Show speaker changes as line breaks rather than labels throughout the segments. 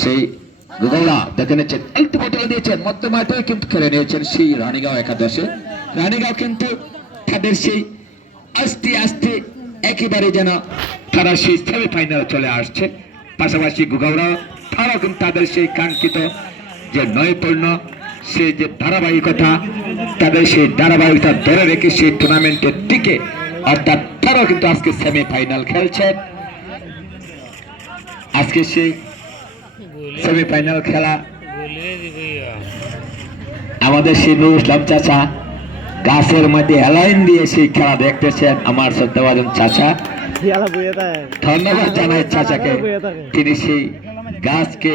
সেই গৌড়া দেখে নিচ্ছেন একটু বটল দিয়েছেন, মধ্য মাঠে কিন্তু খেলে নিয়েছেন সেই রানীগাঁও একাদশে। রানীগাঁও কিন্তু তাদের সেই আস্তে আস্তে একেবারে যেন তারা সেই সেমিফাইনালে চলে আসছে। পাশাপাশি গুগাওড়া তারাও কিন্তু তাদের সেই কাঙ্ক্ষিত যে নৈপুণ্য, সেই যে ধারাবাহিকতা, তাদের সেই ধারাবাহিকতা ধরে রেখে সেই টুর্নামেন্টের টিকে অর্থাৎ তারাও কিন্তু আজকে সেমিফাইনাল খেলছেন আজকে সেই সেমিফাইনাল খেলা। আমাদের নুর ইসলাম চাচা গাছের মধ্যে অ্যালাইন দিয়ে সেই খেলা দেখতেছেন আমার সত্যবাদন চাচা। ধন্যবাদ জানাই চাচাকে। তিনি সেই গাছকে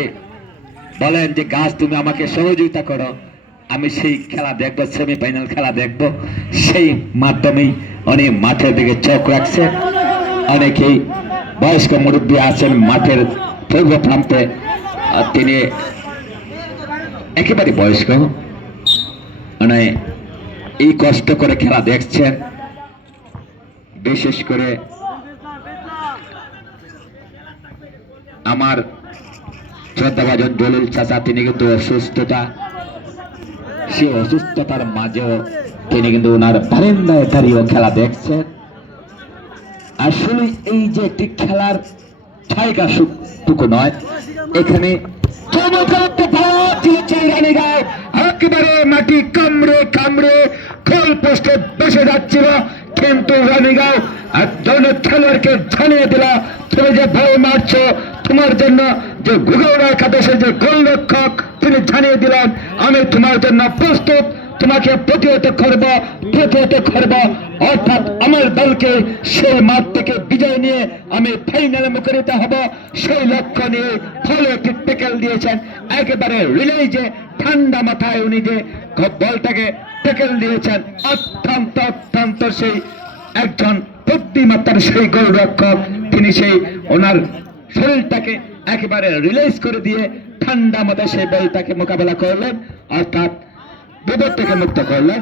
বলেন যে গাছ তুমি আমাকে সহযোগিতা করো। আমি সেই খেলা দেখব সেমিফাইনাল খেলা দেখব। সেই মাধ্যমেই অনেক মাঠের দিকে চোখ রাখছে। অনেকেই বয়স্ক মুরব্বী আছেন মাঠের পূর্ব প্রান্তে তিনি একেবারে বয়স্ক। মানে এই কষ্ট করে খেলা দেখছেন। বিশেষ করে আমার শ্রদ্ধাভাজন দলিল চাচা, তিনি কিন্তু অসুস্থতা, সে অসুস্থতার মাঝেও তিনি কিন্তু ওনার বারেন্দায় দাঁড়িয়েও খেলা দেখছেন। আসলে এই যে একটি খেলার জায়গা টুকু নয়। এখানে মাটি কামড়ে কামড়ে গোল পোস্টে বসে যাচ্ছিল কিন্তু রানীগাঁও একজন খেলোয়াড়কে জানিয়ে দিল। তুমি যে বল মারছো, তোমার জন্য যে গুগৌড়া একাদশের যে গোলরক্ষক, তিনি জানিয়ে দিলেন। আমি তোমার জন্য প্রস্তুত। তোমাকে প্রতিহত করব প্রতিহত করব। অর্থাৎ আমার দলকে সেই মাঠ থেকে বিজয় নিয়ে আমি ফাইনালে মুখরিত হব। সেই লক্ষ্য নিয়ে ফলে টেকেল দিয়েছেন। একেবারে রিলেজে ঠান্ডা মাথায় উনি যে বলটাকে টেকেল দিয়েছেন, অত্যন্ত অত্যন্ত সেই একজন বুদ্ধিমত্তার সেই গোলরক্ষক। তিনি সেই ওনার শরীরটাকে একেবারে রিলিজ করে দিয়ে ঠান্ডা মতো সেই বলটাকে মোকাবেলা করলেন। অর্থাৎ በበጠቀ መጠቀው ላይ